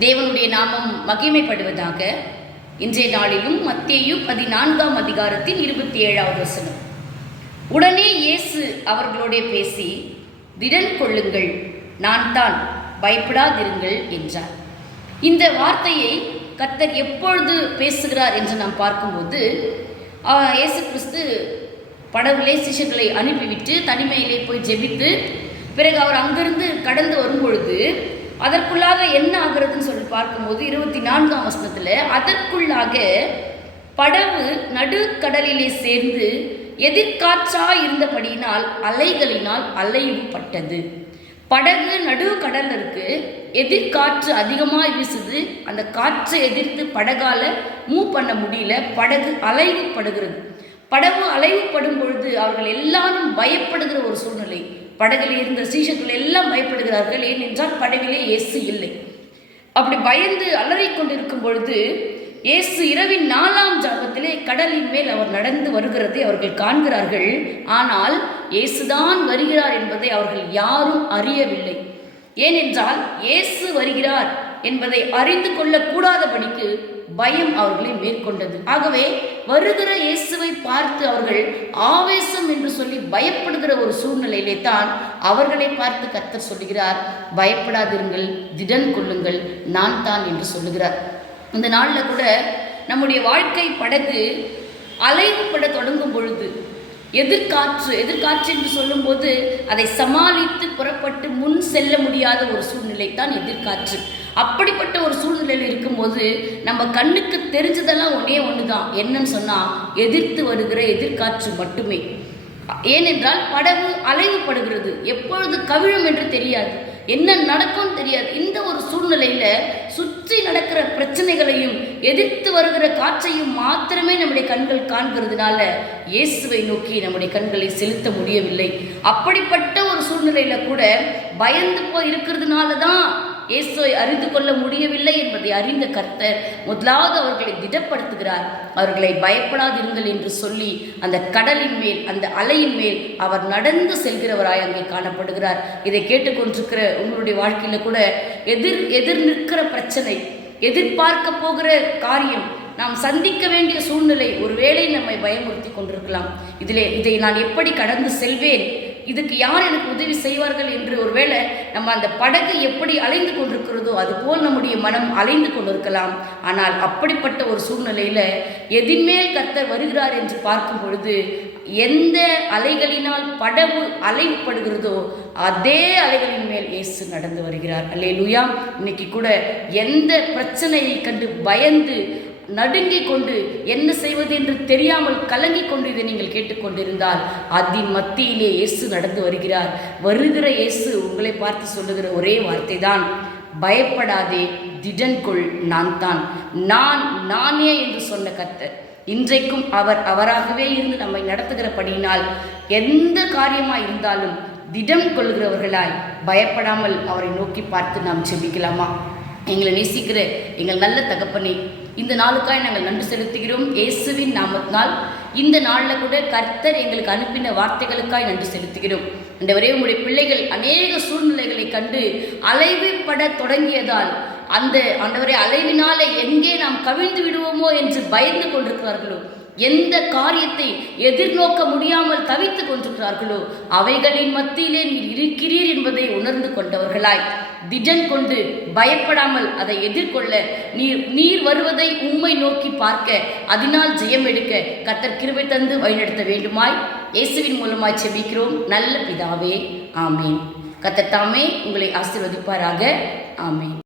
தேவனுடைய நாமம் மகிமைப்படுவதாக. இன்றைய நாளிலும் மத்தேயு 14ஆம் அதிகாரத்தின் 27வது வசனம். உடனே இயேசு அவர்களோட பேசி, திடன் கொள்ளுங்கள், நான் தான், பயப்படாதிருங்கள் என்றார். இந்த வார்த்தையை கர்த்தர் எப்பொழுது பேசுகிறார் என்று நாம் பார்க்கும்போது, இயேசு கிறிஸ்து படகுலே சிஷ்யர்களை அனுப்பிவிட்டு தனிமையிலே போய் ஜெபித்து பிறகு அவர் அங்கிருந்து கடந்து வரும்பொழுது அதற்குள்ளாக என்ன ஆகிறதுன்னு சொல்லி பார்க்கும்போது 24ஆம் வசனத்தில், அதற்குள்ளாக படகு நடுக்கடலிலே சேர்ந்து எதிர்காற்றாய் இருந்தபடியினால் அலைகளினால் அலைவுபட்டது. படகு நடுக்கடல் இருக்கு, எதிர்காற்று அதிகமாக வீசுது, அந்த காற்றை எதிர்த்து படகால மூவ் பண்ண முடியல, படகு அலைவுபடுகிறது. படகு அலைவுபடும் பொழுது அவர்கள் எல்லாரும் பயப்படுகிற ஒரு சூழ்நிலை. படகில் இருந்த சீஷர்கள் எல்லாம் பயப்படுகிறார்கள். ஏனென்றால் படகிலே இயேசு இல்லை. அப்படி பயந்து அலறி கொண்டிருக்கும் பொழுது இயேசு இரவின் 4ஆம் ஜாமத்திலே கடலின் மேல் அவர் நடந்து வருகிறதை அவர்கள் காண்கிறார்கள். ஆனால் இயேசுதான் வருகிறார் என்பதை அவர்கள் யாரும் அறியவில்லை. ஏனென்றால் இயேசு வருகிறார் என்பதை அறிந்து கொள்ளக்கூடாதபடிக்கு பயம் அவர்களை மேற்கொண்டது. ஆகவே வருகிற இயேசுவை பார்த்து அவர்கள் ஆவேசம் என்று சொல்லி பயப்படுகிற ஒரு சூழ்நிலையிலே தான் அவர்களை பார்த்து கர்த்தர் சொல்லுகிறார், பயப்படாதிருங்கள், திடன் கொள்ளுங்கள், நான் தான் என்று சொல்லுகிறார். இந்த நாளில் கூட நம்முடைய வாழ்க்கை படகு அலைவுபட தொடங்கும் பொழுது எதிர்காற்று என்று சொல்லும்போது அதை சமாளித்து புறப்பட்டு முன் செல்ல முடியாத ஒரு சூழ்நிலை தான் எதிர்காற்று. அப்படிப்பட்ட ஒரு சூழ்நிலையில் இருக்கும்போது நம்ம கண்ணுக்கு தெரிஞ்சதெல்லாம் ஒன்று தான், என்னன்னு சொன்னால் எதிர்த்து வருகிற எதிர்காற்று மட்டுமே. ஏனென்றால் படகு அலைவுபடுகிறது, எப்பொழுது கவிழும் என்று தெரியாது, என்ன நடக்கும் தெரியாது. இந்த ஒரு சூழ்நிலையில சுற்றி நடக்கிற பிரச்சனைகளையும் எதிர்த்து வருகிற காற்றையும் மாத்திரமே நம்முடைய கண்கள் காண்கிறதுனால இயேசுவை நோக்கி நம்முடைய கண்களை செலுத்த முடியவில்லை. அப்படிப்பட்ட ஒரு சூழ்நிலையில கூட பயந்து போய் இருக்கிறதுனால தான் இயேசுவை அறிந்து கொள்ள முடியவில்லை என்பதை அறிந்த கர்த்தர் முதலாவது அவர்களை திடப்படுத்துகிறார். அவர்களை பயப்படாதிருங்கள் என்று சொல்லி அந்த கடலின் மேல், அந்த அலையின் மேல் அவர் நடந்து செல்கிறவராய் அங்கே காணப்படுகிறார். இதை கேட்டுக்கொண்டிருக்கிற உங்களுடைய வாழ்க்கையில கூட எதிர் நிற்கிற பிரச்சனை, எதிர்பார்க்க போகிற காரியம், நாம் சந்திக்க வேண்டிய சூழ்நிலை ஒருவேளை நம்மை பயமுறுத்தி கொண்டிருக்கலாம். இதை நான் எப்படி கடந்து செல்வேன், இதுக்கு யார் எனக்கு உதவி செய்வார்கள் என்று ஒருவேளை நம்ம அந்த படகு எப்படி அலைந்து கொண்டிருக்கிறதோ அதுபோல் நம்முடைய மனம் அலைந்து கொண்டிருக்கலாம். ஆனால் அப்படிப்பட்ட ஒரு சூழ்நிலையில் எதின்மேல் கர்த்தர் வருகிறார் என்று பார்க்கும் பொழுது எந்த அலைகளினால் படகு அலைப்படுகிறதோ அதே அலைகளின் மேல் இயேசு நடந்து வருகிறார். அல்லேலூயா. இன்னைக்கு கூட எந்த பிரச்சனையை கண்டு பயந்து நடுங்கி கொண்டு என்ன செய்வது என்று தெரியாமல் கலங்கி கொண்டு இதை நீங்கள் கேட்டுக்கொண்டிருந்தால் அதின் மத்தியிலே இயேசு நடந்து வருகிறார். வருகிற இயேசு உங்களை பார்த்து சொல்லுகிற ஒரே வார்த்தை தான், பயப்படாதே, திடன் கொள், நான் தான், நானே என்று சொன்ன கர்த்தர் இன்றைக்கும் அவராகவே இருந்து நம்மை நடத்துகிறபடியினால் எந்த காரியமாக இருந்தாலும் திடம் கொள்கிறவர்களாய் பயப்படாமல் அவரை நோக்கி பார்த்து நாம் செபிக்கலாமா? எங்களை நேசிக்கிற எங்கள் நல்ல தகப்பனே, இந்த நாளுக்காய் நாங்கள் நன்றி செலுத்துகிறோம். இயேசுவின் நாமத்தினால் இந்த நாளில் கூட கர்த்தர் எங்களுக்கு அனுப்பின வார்த்தைகளுக்காய் நன்றி செலுத்துகிறோம். ஆண்டவரே, உங்களுடைய பிள்ளைகள் அநேக சூழ்நிலைகளை கண்டு அலைவுபட தொடங்கியதால் ஆண்டவரே அலைவினாலே எங்கே நாம் கவிழ்ந்து விடுவோமோ என்று பயந்து கொண்டிருக்கிறார்களோ, எந்த காரியத்தை எதிர்நோக்க முடியாமல் தவித்து கொண்டிருக்கிறார்களோ அவைகளின் மத்தியிலே நீர் இருக்கிறீர் என்பதை உணர்ந்து கொண்டவர்களாய் திடன் கொண்டு பயப்படாமல் அதை எதிர்கொள்ள நீர் வருவதை உம்மை நோக்கி பார்க்க அதனால் ஜெயம் எடுக்க கர்த்தர் கிருபை தந்து வழிநடத்த வேண்டுமாய் இயேசுவின் மூலமாய் செபிக்கிறோம் நல்ல பிதாவே, ஆமேன். கர்த்தர் தாமே உங்களை ஆசீர்வதிப்பாராக. ஆமேன்.